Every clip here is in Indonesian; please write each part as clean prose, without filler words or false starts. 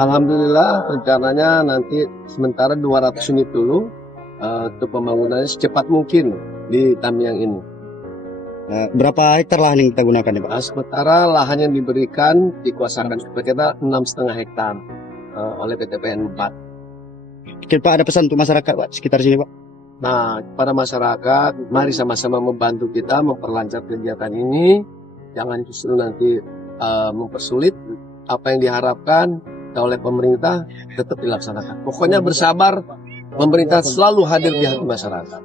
Alhamdulillah rencananya nanti sementara 200 unit dulu untuk pembangunannya secepat mungkin di Tamiang ini. Nah, berapa hektar lahan yang kita gunakan ya Pak? Sementara lahan yang diberikan dikuasakan kita 6,5 hektar oleh PT PN 4. Mungkin Pak ada pesan untuk masyarakat Pak sekitar sini Pak? Nah, kepada masyarakat, mari sama-sama membantu kita memperlancar kegiatan ini. Jangan justru nanti mempersulit apa yang diharapkan oleh pemerintah tetap dilaksanakan. Pokoknya bersabar, pemerintah selalu hadir di hati masyarakat.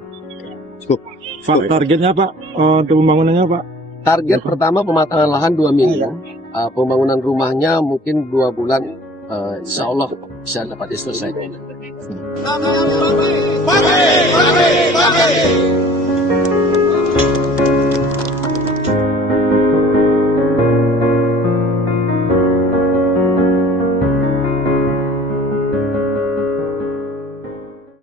Cukup. Pak, targetnya Pak untuk pembangunannya Pak? Target pertama pematangan lahan 2 minggu. Pembangunan rumahnya mungkin 2 bulan, insya Allah bisa dapat diselesaikan.